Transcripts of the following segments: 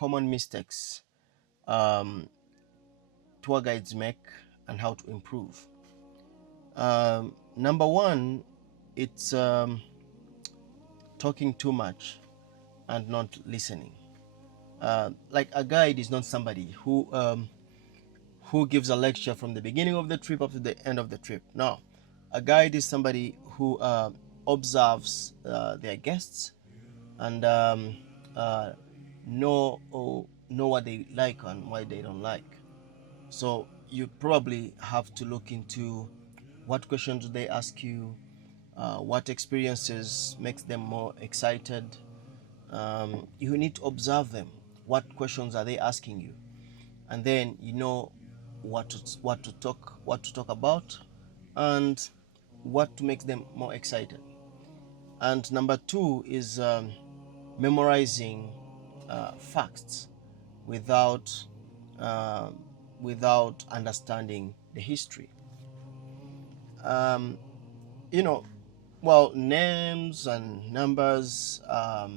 common mistakes um, tour guides make and how to improve. Number one, it's talking too much and not listening. Like a guide is not somebody who gives a lecture from the beginning of the trip up to the end of the trip. No, a guide is somebody who observes their guests and uh, know what they like and why they don't like. So you probably have to look into what questions do they ask you, what experiences makes them more excited. You need to observe them. What questions are they asking you? And then you know what to talk about, and what to make them more excited. And number two is memorizing facts without uh, without understanding the history. Um, you know, well, names and numbers are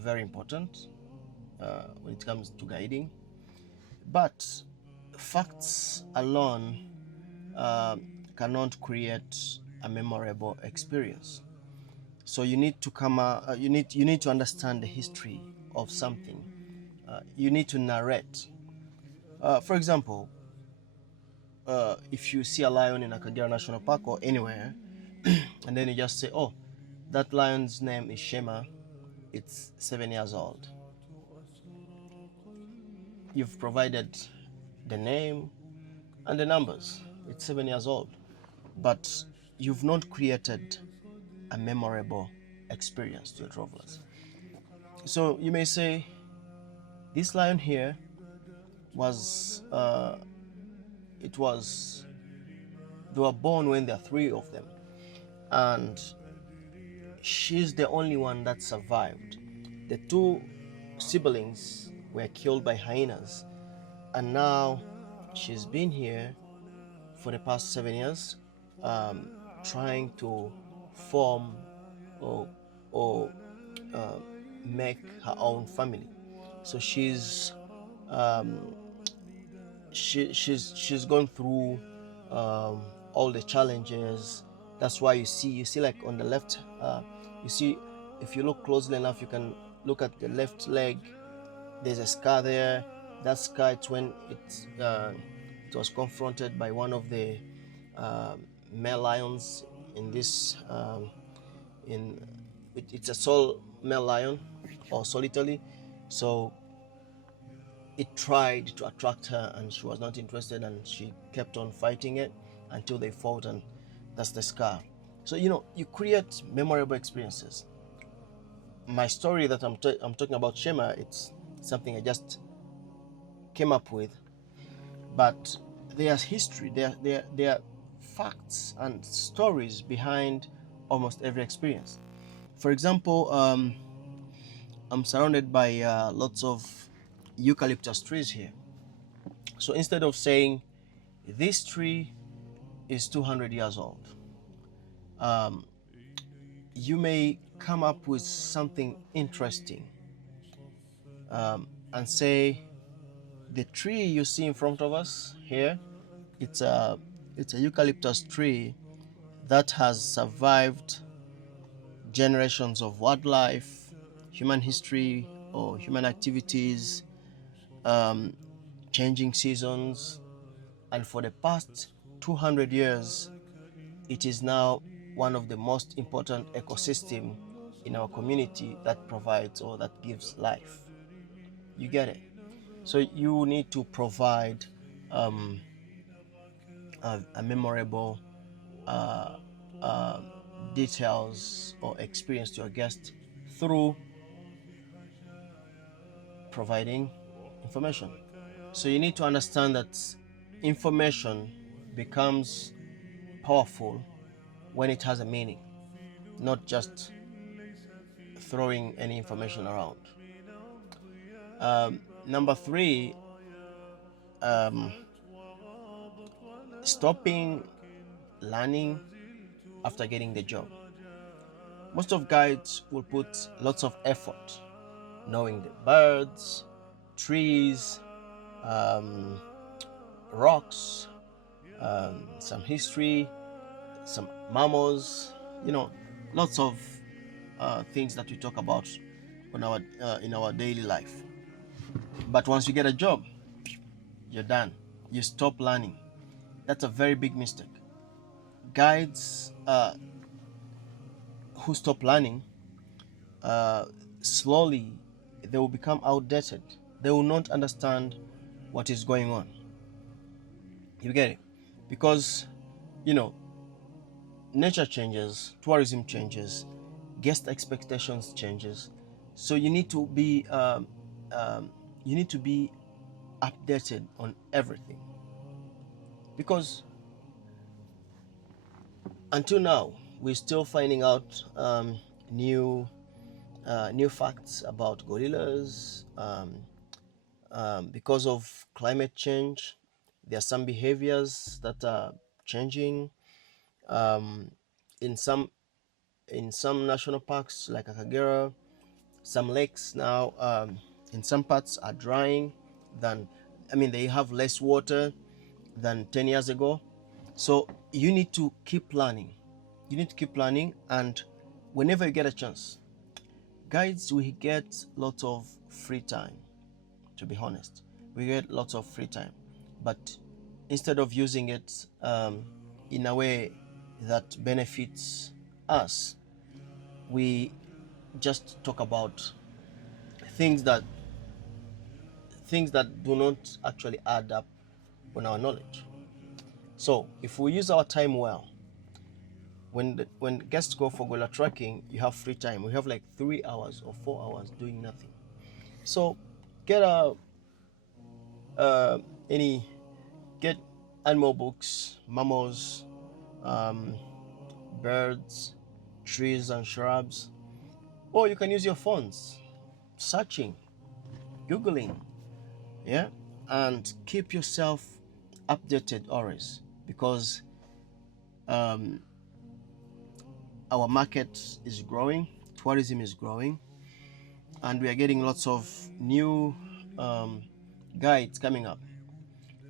very important when it comes to guiding, but facts alone cannot create a memorable experience. So you need to you need to understand the history of something. You need to narrate. For example, if you see a lion in a Kagera National Park or anywhere, and then you just say, "Oh, that lion's name is Shema. It's 7 years old." You've provided the name and the numbers. It's 7 years old, but you've not created a memorable experience to your travelers. So you may say, this lion here was it was they were born when there are three of them, and she's the only one that survived. The two siblings were killed by hyenas, and now she's been here for the past 7 years, um, trying to form or, or uh, make her own family. So um, she's gone through all the challenges. That's why you see like on the left, you see, if you look closely enough, you can look at the left leg. There's a scar there. That scar, it's when it was confronted by one of the uh, male lions in this in it's a sole male lion or solitary. So it tried to attract her and she was not interested, and she kept on fighting it until they fought, and that's the scar. So you create memorable experiences. My story that I'm talking about, Shema, it's something I just came up with, but there's history, there are facts and stories behind almost every experience. For example, I'm surrounded by lots of eucalyptus trees here. So instead of saying this tree is 200 years old, um, you may come up with something interesting and say the tree you see in front of us here, it's a eucalyptus tree that has survived generations of wildlife, human history or human activities, um, changing seasons, and for the past 200 years, it is now one of the most important ecosystem in our community that provides or that gives life. You get it? So you need to provide um, a memorable uh, uh, details or experience to your guest through providing information. So you need to understand that information becomes powerful when it has a meaning, not just throwing any information around. Number three, um, stopping learning after getting the job. Most of guides will put lots of effort knowing the birds, trees, um, rocks, some history, some mammals, you know, lots of things that we talk about on our in our daily life. But once you get a job, you're done. You stop learning. That's a very big mistake. Guides who stop learning, uh, slowly they will become outdated. They will not understand what is going on. You get it? Because, you know, nature changes, tourism changes, guest expectations changes. So you need to be updated on everything. Because until now, we're still finding out new new facts about gorillas. Because of climate change, there are some behaviors that are changing. Um, in some national parks like Akagera, some lakes now in some parts are drying than, I mean, they have less water than 10 years ago. So you need to keep planning. You need to keep planning, and whenever you get a chance, guides, we get lots of free time. To be honest, we get lots of free time, but instead of using it in a way that benefits us, we just talk about things that do not actually add up on our knowledge. So if we use our time well, when guests go for gorilla trekking, you have free time. We have like 3 hours or 4 hours doing nothing. So get a any get animal books, mammals, um, birds, trees and shrubs, or you can use your phones, searching, googling, yeah, and keep yourself updated always, because um, our market is growing, tourism is growing, and we are getting lots of new um, guides coming up.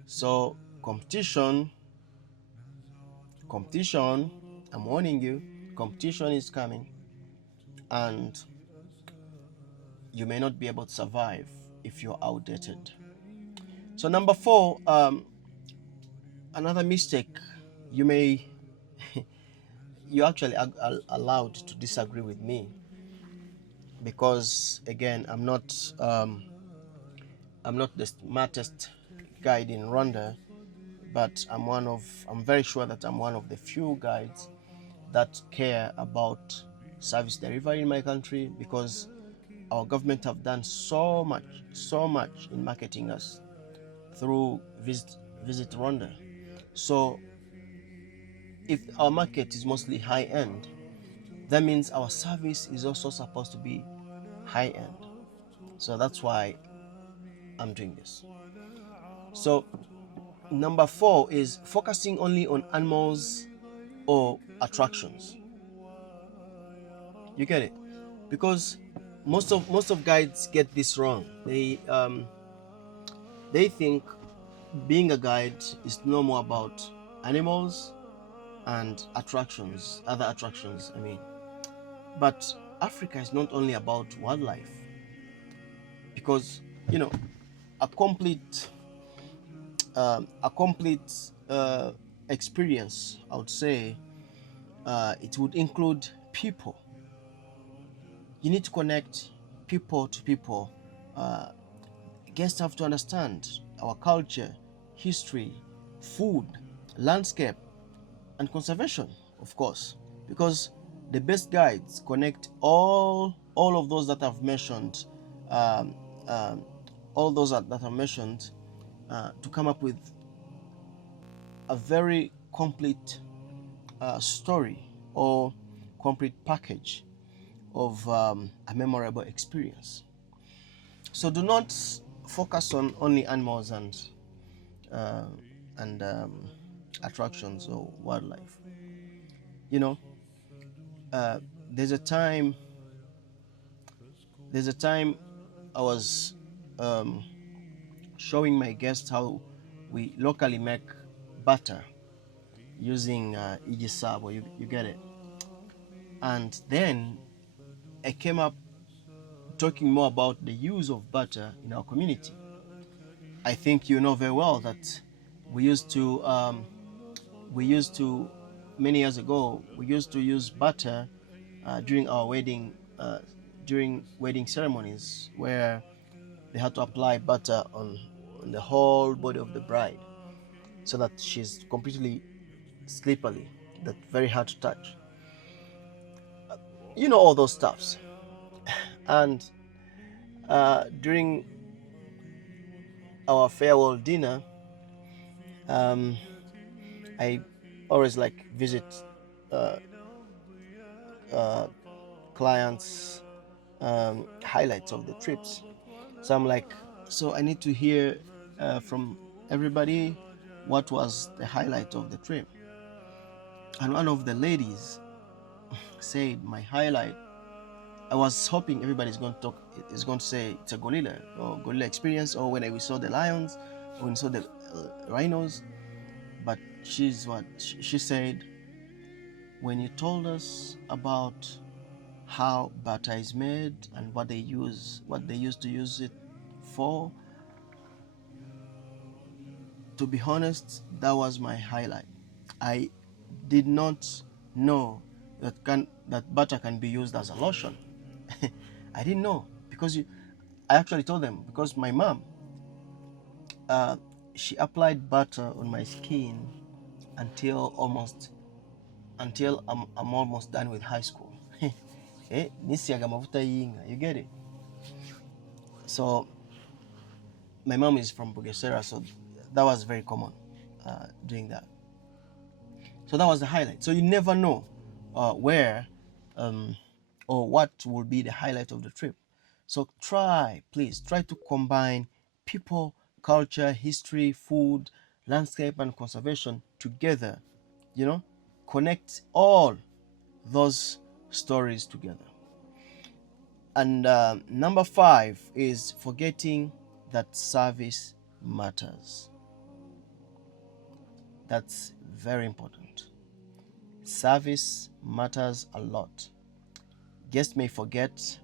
So competition, I'm warning you, competition is coming, and you may not be able to survive if you're outdated. So number four, another mistake, you may you actually are allowed to disagree with me, because again, I'm not the smartest guide in Rwanda, but I'm very sure that I'm one of the few guides that care about service delivery in my country, because our government have done so much in marketing us through Visit Rwanda. So if our market is mostly high end, that means our service is also supposed to be high end. So that's why I'm doing this. So number four is focusing only on animals or attractions. You get it? Because most of guides get this wrong. They think being a guide is no more about animals and attractions, other attractions, I mean. But Africa is not only about wildlife, because, you know, a complete experience, I would say, it would include people. You need to connect people to people. Uh, Guests have to understand our culture, history, food, landscape, and conservation, of course, because the best guides connect all of those that I've mentioned, um, um, all those that I've mentioned, to come up with a very complete story or complete package of a memorable experience. So do not focus on only animals uh, and attractions or wildlife. You know, uh, there's a time I was showing my guests how we locally make butter using Ijisabo. You get it? And then I came up talking more about the use of butter in our community. I think you know very well that we used to many years ago we used to use butter during our during wedding ceremonies, where they had to apply butter on the whole body of the bride so that she's completely slippery, that very hard to touch. You know all those stuffs. And during our farewell dinner, I always like visit uh, uh, clients highlights of the trips. So I'm like, so I need to hear from everybody what was the highlight of the trip. And one of the ladies said, my highlight, I was hoping everybody's going to talk, is going to say it's a gorilla experience, or when we saw the lions, or when we saw the rhinos. But she said, when you told us about how butter is made and what they used to use it for, to be honest, that was my highlight. I did not know that butter can be used as a lotion. I didn't know, because I actually told them, because my mom, she applied butter on my skin until I'm almost done with high school. Nisiaga mafuta yinga, you get it? So my mom is from Bugesera, so that was very common doing that. So that was the highlight. So you never know where or what will be the highlight of the trip. So please try to combine people, culture, history, food, landscape, and conservation together. Connect all those stories together. And number 5 is forgetting that service matters. That's very important. Service matters a lot. Guests may forget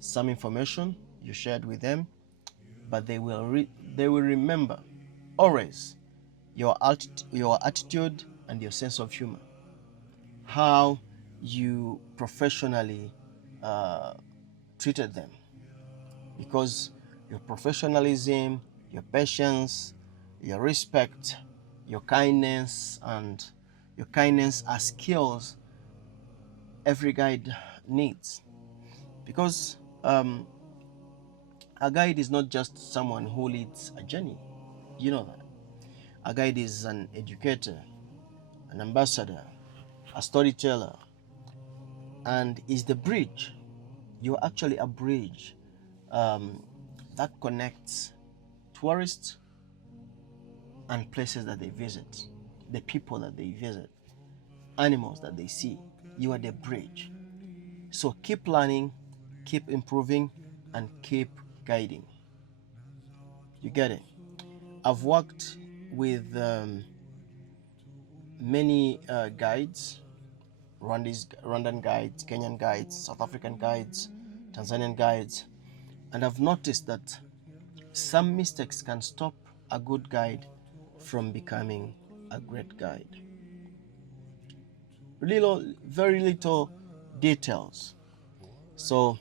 some information you shared with them, but they will remember always your attitude and your sense of humor, how you professionally treated them, because your professionalism, your patience, your respect, your kindness are skills every guide needs. Because a guide is not just someone who leads a journey. You know that. A guide is an educator, an ambassador, a storyteller, and is the bridge. You're actually a bridge that connects tourists and places that they visit, the people that they visit, animals that they see. You are the bridge. So keep learning, keep improving, and keep guiding. You get it? I've worked with many guides, Rwandan guides, Kenyan guides, South African guides, Tanzanian guides, and I've noticed that some mistakes can stop a good guide from becoming a great guide. Very little details. So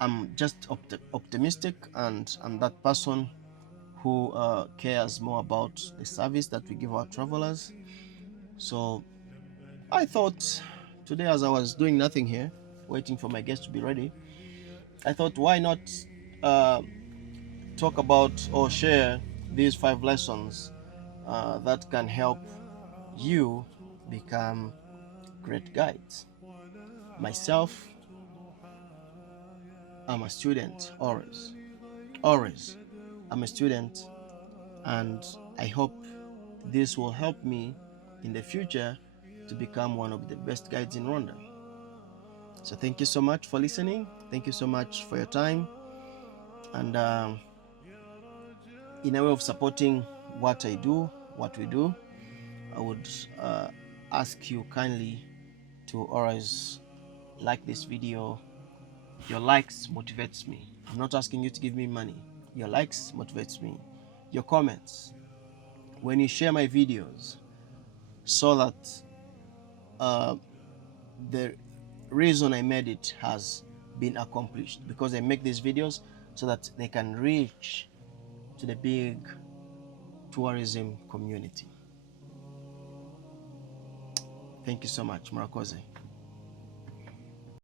I'm just optimistic, and I'm that person who cares more about the service that we give our travelers. So I thought today, as I was doing nothing here, waiting for my guests to be ready, I thought, why not talk about or share these 5 lessons that can help you become great guides. Myself, I'm a student, always. I'm a student, and I hope this will help me in the future to become one of the best guides in Rwanda. So thank you so much for listening. Thank you so much for your time. And in a way of supporting what I do, what we do, I would ask you kindly to always like this video. Your likes motivates me. I'm not asking you to give me money. Your likes motivates me. Your comments, when you share my videos, so that the reason I made it has been accomplished, because I make these videos so that they can reach to the big tourism community. Thank you so much, Murakoze.